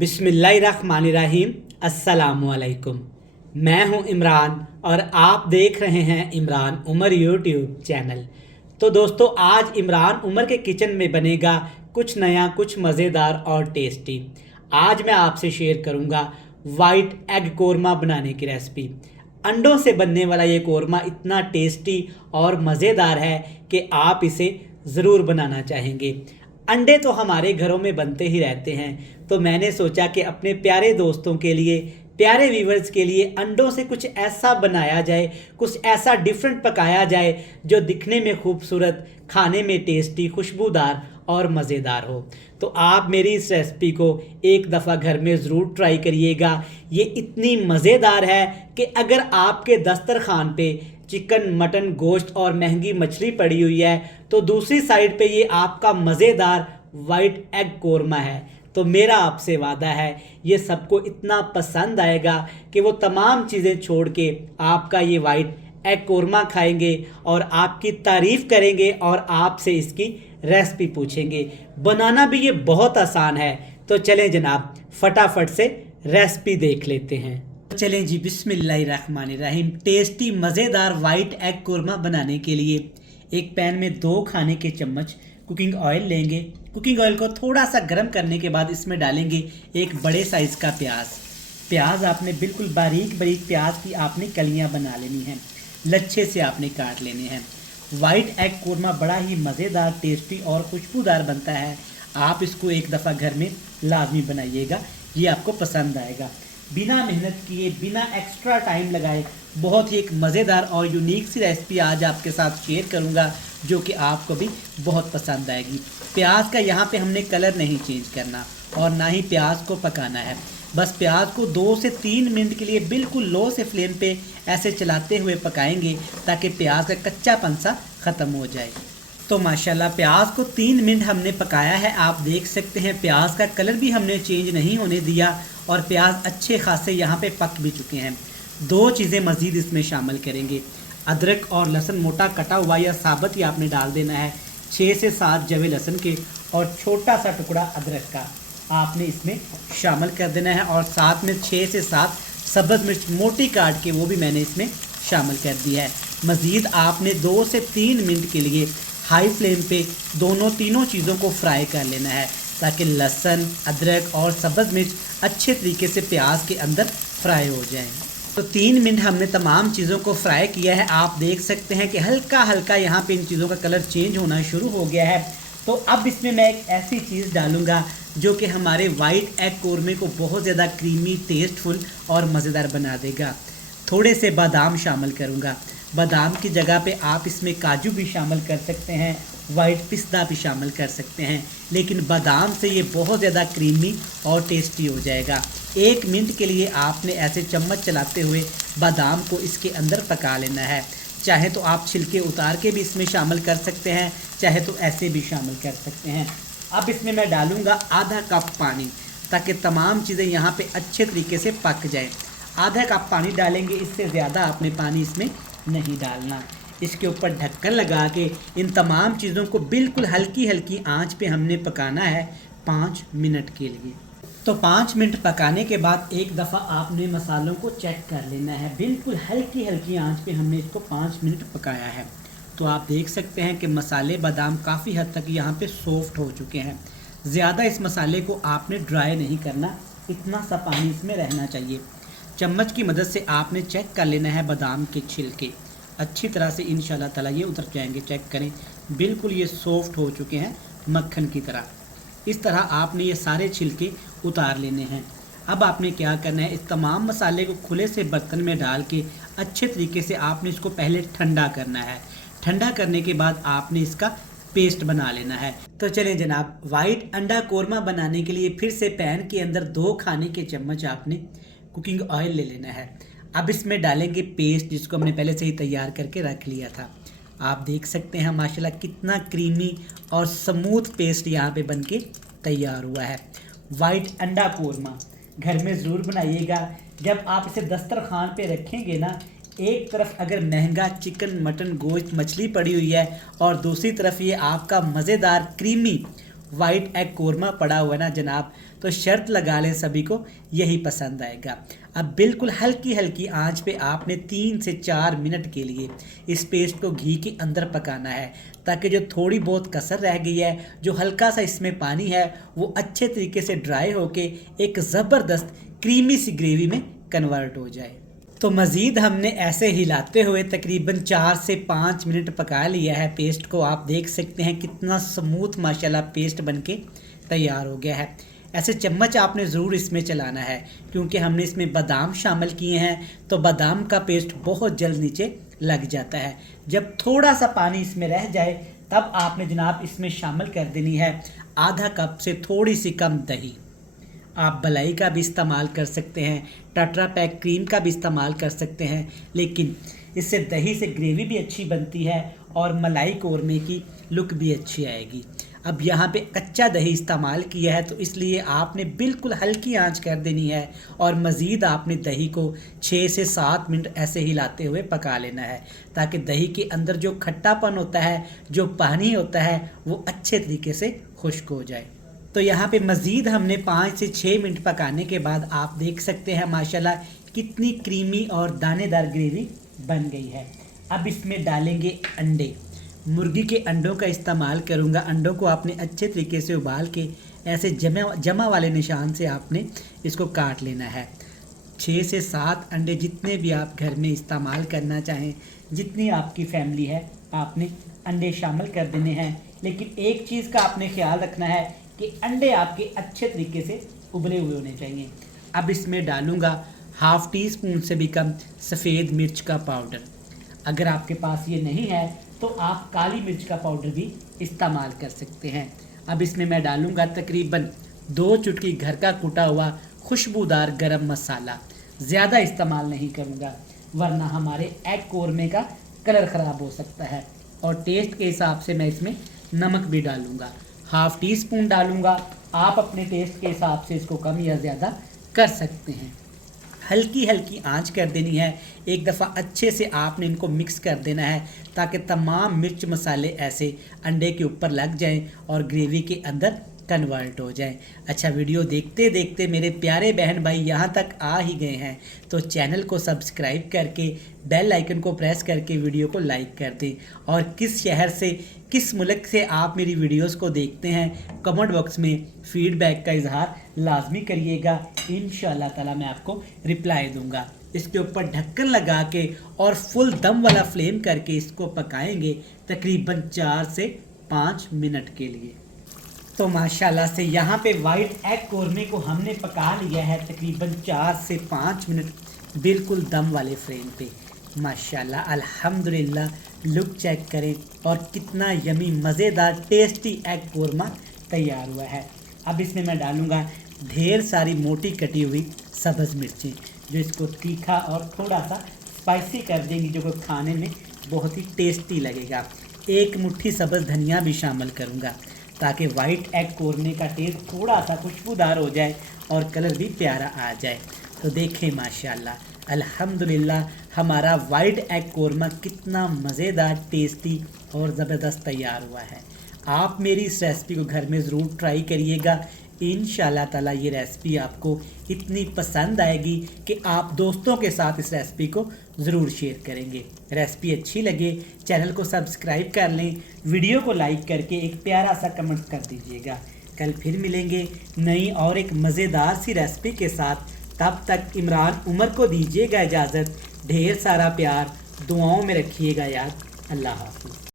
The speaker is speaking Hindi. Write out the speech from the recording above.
बिस्मिल्लाहिर्रहमानिर्रहीम। अस्सलामुअलैकुम। मैं हूं इमरान और आप देख रहे हैं इमरान उमर यूट्यूब चैनल। तो दोस्तों, आज इमरान उमर के किचन में बनेगा कुछ नया, कुछ मज़ेदार और टेस्टी। आज मैं आपसे शेयर करूंगा वाइट एग कोरमा बनाने की रेसिपी। अंडों से बनने वाला ये कोरमा इतना टेस्टी और मज़ेदार है कि आप इसे ज़रूर बनाना चाहेंगे। अंडे तो हमारे घरों में बनते ही रहते हैं, तो मैंने सोचा कि अपने प्यारे दोस्तों के लिए, प्यारे व्यूवर्स के लिए अंडों से कुछ ऐसा बनाया जाए, कुछ ऐसा डिफरेंट पकाया जाए जो दिखने में खूबसूरत, खाने में टेस्टी, खुशबूदार और मज़ेदार हो। तो आप मेरी इस रेसिपी को एक दफ़ा घर में ज़रूर ट्राई करिएगा। ये इतनी मज़ेदार है कि अगर आपके दस्तरखान पे चिकन, मटन, गोश्त और महंगी मछली पड़ी हुई है, तो दूसरी साइड पे ये आपका मज़ेदार वाइट एग कोरमा है, तो मेरा आपसे वादा है ये सबको इतना पसंद आएगा कि वो तमाम चीज़ें छोड़ के आपका ये वाइट एग कोरमा खाएंगे और आपकी तारीफ़ करेंगे और आपसे इसकी रेसिपी पूछेंगे। बनाना भी ये बहुत आसान है। तो चलें जनाब, फटाफट से रेसिपी देख लेते हैं। चलें जी, बिस्मिल्लाहिर्रहमानिर्रहीम। टेस्टी मज़ेदार वाइट एग कोरमा बनाने के लिए एक पैन में 2 खाने के चम्मच कुकिंग ऑयल लेंगे। कुकिंग ऑयल को थोड़ा सा गर्म करने के बाद इसमें डालेंगे एक बड़े साइज़ का प्याज आपने बिल्कुल बारीक बारीक प्याज की आपने कलियां बना लेनी हैं, लच्छे से आपने काट लेने हैं। वाइट एग कोरमा बड़ा ही मज़ेदार, टेस्टी और खुशबूदार बनता है। आप इसको एक दफ़ा घर में लाजमी बनाइएगा, ये आपको पसंद आएगा। बिना मेहनत किए, बिना एक्स्ट्रा टाइम लगाए बहुत ही एक मज़ेदार और यूनिक सी रेसिपी आज आपके साथ शेयर करूंगा जो कि आपको भी बहुत पसंद आएगी। प्याज का यहाँ पे हमने कलर नहीं चेंज करना और ना ही प्याज को पकाना है। बस प्याज को 2 से 3 मिनट के लिए बिल्कुल लो से फ्लेम पे ऐसे चलाते हुए पकाएंगे ताकि प्याज का कच्चापन सा ख़त्म हो जाए। तो माशाल्लाह प्याज को 3 मिनट हमने पकाया है। आप देख सकते हैं प्याज का कलर भी हमने चेंज नहीं होने दिया और प्याज अच्छे खासे यहाँ पे पक भी चुके हैं। 2 चीज़ें मज़ीद इसमें शामिल करेंगे। अदरक और लहसुन मोटा कटा हुआ या साबुत ही आपने डाल देना है। 6 से 7 जवे लहसुन के और छोटा सा टुकड़ा अदरक का आपने इसमें शामिल कर देना है और साथ में 6 से 7 सब्ज़ मिर्च मोटी काट के वो भी मैंने इसमें शामिल कर दिया है। मज़ीद आपने 2 से 3 मिनट के लिए हाई फ्लेम पे तीनों चीज़ों को फ्राई कर लेना है ताकि लहसुन, अदरक और सब्ज़ मिर्च अच्छे तरीके से प्याज के अंदर फ्राई हो जाएं। तो 3 मिनट हमने तमाम चीज़ों को फ्राई किया है। आप देख सकते हैं कि हल्का हल्का यहाँ पे इन चीज़ों का कलर चेंज होना शुरू हो गया है। तो अब इसमें मैं एक ऐसी चीज़ डालूँगा जो कि हमारे वाइट एग कोरमे को बहुत ज़्यादा क्रीमी, टेस्टफुल और मज़ेदार बना देगा। थोड़े से बादाम शामिल करूँगा। बादाम की जगह पे आप इसमें काजू भी शामिल कर सकते हैं, वाइट पिस्ता भी शामिल कर सकते हैं, लेकिन बादाम से ये बहुत ज़्यादा क्रीमी और टेस्टी हो जाएगा। 1 मिनट के लिए आपने ऐसे चम्मच चलाते हुए बादाम को इसके अंदर पका लेना है। चाहे तो आप छिलके उतार के भी इसमें शामिल कर सकते हैं, चाहे तो ऐसे भी शामिल कर सकते हैं। अब इसमें मैं डालूँगा आधा कप पानी ताकि तमाम चीज़ें यहाँ पे अच्छे तरीके से पक जाएं। आधा कप पानी डालेंगे, इससे ज़्यादा आपने पानी इसमें नहीं डालना। इसके ऊपर ढक्कन लगा के इन तमाम चीज़ों को बिल्कुल हल्की हल्की आंच पे हमने पकाना है 5 मिनट के लिए। तो 5 मिनट पकाने के बाद एक दफ़ा आपने मसालों को चेक कर लेना है। बिल्कुल हल्की हल्की आंच पे हमने इसको 5 मिनट पकाया है। तो आप देख सकते हैं कि मसाले, बादाम काफ़ी हद तक यहाँ पे सॉफ्ट हो चुके हैं। ज़्यादा इस मसाले को आपने ड्राई नहीं करना, इतना सा पानी इसमें रहना चाहिए। चम्मच की मदद से आपने चेक कर लेना है बादाम के छिलके अच्छी तरह से, इंशाल्लाह ताला ये उतर जाएंगे। चेक करें, बिल्कुल ये सॉफ्ट हो चुके हैं मक्खन की तरह। इस तरह आपने ये सारे छिलके उतार लेने हैं। अब आपने क्या करना है, इस तमाम मसाले को खुले से बर्तन में डाल के अच्छे तरीके से आपने इसको पहले ठंडा करना है। ठंडा करने के बाद आपने इसका पेस्ट बना लेना है। तो चलें जनाब, वाइट अंडा कोरमा बनाने के लिए फिर से पैन के अंदर 2 खाने के चम्मच आपने कुकिंग ऑयल ले लेना है। अब इसमें डालेंगे पेस्ट जिसको हमने पहले से ही तैयार करके रख लिया था। आप देख सकते हैं माशाल्लाह कितना क्रीमी और स्मूथ पेस्ट यहाँ पे बनके तैयार हुआ है। वाइट अंडा कोरमा घर में ज़रूर बनाइएगा। जब आप इसे दस्तरखान पे रखेंगे ना, एक तरफ अगर महंगा चिकन, मटन, गोश्त, मछली पड़ी हुई है और दूसरी तरफ ये आपका मज़ेदार, क्रीमी, वाइट एग कोरमा पड़ा हुआ है ना जनाब, तो शर्त लगा लें सभी को यही पसंद आएगा। अब बिल्कुल हल्की हल्की आंच पे आपने 3 से 4 मिनट के लिए इस पेस्ट को घी के अंदर पकाना है, ताकि जो थोड़ी बहुत कसर रह गई है, जो हल्का सा इसमें पानी है, वो अच्छे तरीके से ड्राई होके एक ज़बरदस्त क्रीमी सी ग्रेवी में कन्वर्ट हो जाए। तो मज़ीद हमने ऐसे हिलाते हुए तकरीबन 4 से 5 मिनट पका लिया है पेस्ट को। आप देख सकते हैं कितना स्मूथ माशाल्लाह पेस्ट बनके तैयार हो गया है। ऐसे चम्मच आपने ज़रूर इसमें चलाना है, क्योंकि हमने इसमें बादाम शामिल किए हैं, तो बादाम का पेस्ट बहुत जल्द नीचे लग जाता है। जब थोड़ा सा पानी इसमें रह जाए तब आपने जनाब इसमें शामिल कर देनी है आधा कप से थोड़ी सी कम दही। आप मलाई का भी इस्तेमाल कर सकते हैं, टेट्रा पैक क्रीम का भी इस्तेमाल कर सकते हैं, लेकिन इससे दही से ग्रेवी भी अच्छी बनती है और मलाई कोरमे की लुक भी अच्छी आएगी। अब यहाँ पे कच्चा दही इस्तेमाल किया है, तो इसलिए आपने बिल्कुल हल्की आंच कर देनी है और मज़ीद आपने दही को 6 से 7 मिनट ऐसे हिलाते हुए पका लेना है, ताकि दही के अंदर जो खट्टापन होता है, जो पानी होता है, वो अच्छे तरीके से खुश्क हो जाए। तो यहाँ पे मज़ीद हमने 5 से 6 मिनट पकाने के बाद आप देख सकते हैं माशाल्लाह कितनी क्रीमी और दानेदार ग्रेवी बन गई है। अब इसमें डालेंगे अंडे। मुर्गी के अंडों का इस्तेमाल करूँगा। अंडों को आपने अच्छे तरीके से उबाल के ऐसे जमा वाले निशान से आपने इसको काट लेना है। 6 से 7 अंडे जितने भी आप घर में इस्तेमाल करना चाहें, जितनी आपकी फैमिली है, आपने अंडे शामिल कर देने हैं। लेकिन एक चीज़ का आपने ख्याल रखना है कि अंडे आपके अच्छे तरीके से उबले हुए होने चाहिए। अब इसमें डालूँगा ½ टीस्पून से भी कम सफ़ेद मिर्च का पाउडर। अगर आपके पास ये नहीं है तो आप काली मिर्च का पाउडर भी इस्तेमाल कर सकते हैं। अब इसमें मैं डालूँगा तकरीबन 2 चुटकी घर का कुटा हुआ खुशबूदार गरम मसाला। ज़्यादा इस्तेमाल नहीं करूँगा, वरना हमारे एग कोरमे का कलर ख़राब हो सकता है। और टेस्ट के हिसाब से मैं इसमें नमक भी डालूँगा, ½ टीस्पून डालूँगा। आप अपने टेस्ट के हिसाब से इसको कम या ज़्यादा कर सकते हैं। हल्की हल्की आंच कर देनी है। एक दफ़ा अच्छे से आपने इनको मिक्स कर देना है, ताकि तमाम मिर्च मसाले ऐसे अंडे के ऊपर लग जाएं और ग्रेवी के अंदर कन्वर्ट हो जाएं। अच्छा, वीडियो देखते देखते मेरे प्यारे बहन भाई यहाँ तक आ ही गए हैं, तो चैनल को सब्सक्राइब करके बेल आइकन को प्रेस करके वीडियो को लाइक कर दें। और किस शहर से, किस मुल्क से आप मेरी वीडियोस को देखते हैं, कमेंट बॉक्स में फीडबैक का इजहार लाजमी करिएगा। इंशाअल्लाह ताला मैं आपको रिप्लाई दूंगा। इसके ऊपर ढक्कन लगा के और फुल दम वाला फ्लेम करके इसको पकाएंगे तकरीबन 4 से 5 मिनट के लिए। तो माशाल्लाह से यहाँ पे वाइट एग कोरमे को हमने पका लिया है तकरीबन 4 से 5 मिनट, बिल्कुल दम वाले फ्लेम पे। माशाल्लाह अल्हम्दुलिल्लाह, लुक चेक करें और कितना यमी मज़ेदार टेस्टी एग कोरमा तैयार हुआ है। अब इसमें मैं डालूँगा ढेर सारी मोटी कटी हुई सब्ज़ मिर्चें, जो इसको तीखा और थोड़ा सा स्पाइसी कर देंगी, जो कि खाने में बहुत ही टेस्टी लगेगा। 1 मुट्ठी सब्ज़ धनिया भी शामिल करूँगा, ताकि वाइट एग कोरमे का टेस्ट थोड़ा सा खुशबूदार हो जाए और कलर भी प्यारा आ जाए। तो देखें माशाल्लाह अल्हम्दुलिल्लाह, हमारा वाइट एग कोरमा कितना मज़ेदार, टेस्टी और ज़बरदस्त तैयार हुआ है। आप मेरी इस रेसिपी को घर में ज़रूर ट्राई करिएगा। इंशाअल्लाह ताला ये रेसिपी आपको इतनी पसंद आएगी कि आप दोस्तों के साथ इस रेसिपी को ज़रूर शेयर करेंगे। रेसिपी अच्छी लगे चैनल को सब्सक्राइब कर लें, वीडियो को लाइक करके एक प्यारा सा कमेंट कर दीजिएगा। कल फिर मिलेंगे नई और एक मज़ेदार सी रेसिपी के साथ। तब तक इमरान उमर को दीजिएगा इजाज़त। ढेर सारा प्यार दुआओं में रखिएगा याद। अल्लाह हाफ़िज़।